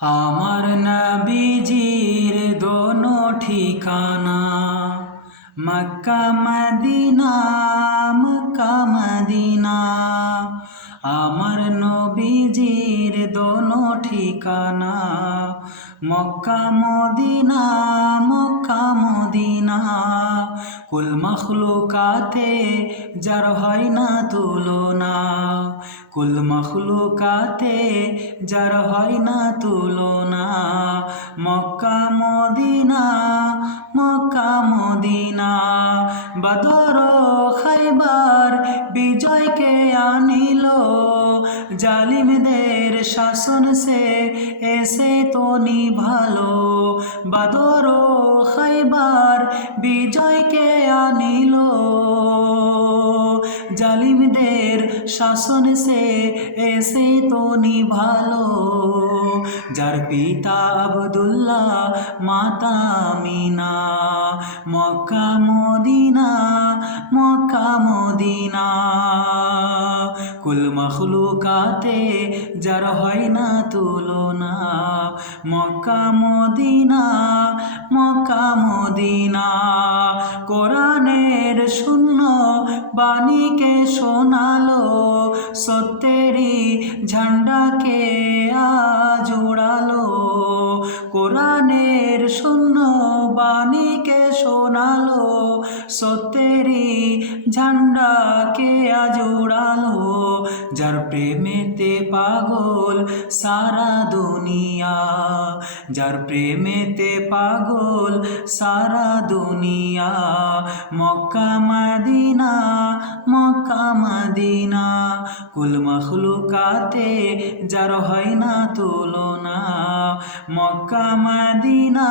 আমার নবীজির দোনো ঠিকানা মক্কা মদিনা, মক্কা মদিনা। আমার নবীজির দোনো ঠিকানা মক্কা মদিনা, মক্কা মদিনা। কুল মখলুকাতে যার হয় না তুলনা, কুল মখলুকাতে যার হয় না তুলনা। Mecca Medina, Mecca Medina. Badr Khaybar বিজয়কে আনিল, জালিমদের শাসন সে এসে তো নিভালো। বদর খাইবার বিজয়কে আনিল, জালিমদের শাসন সে এসে তো নিভালো। যার পিতা আব্দুল্লাহ, মাতা Amina. Mecca Medina, Mecca Medina. কুল মখলুকাতে যার হয় না তুলনা। Mecca Medina, Mecca Medina. কোরআনের শূন্য বাণীকে শোনালো, সত্যেরই ঝান্ডাকে আজ উড়ালো। কোরআনের শূন্য বাণীকে শোনালো, সত্যেরই ঝান্ডাকে আজ উড়ালো। যার প্রেমেতে পাগল সারা দুনিয়া, যার প্রেমেতে পাগল সারা দুনিয়া। Mecca Medina, Mecca Medina. কুল মখলুকাতে যার হয় না তুলনা। Mecca Medina,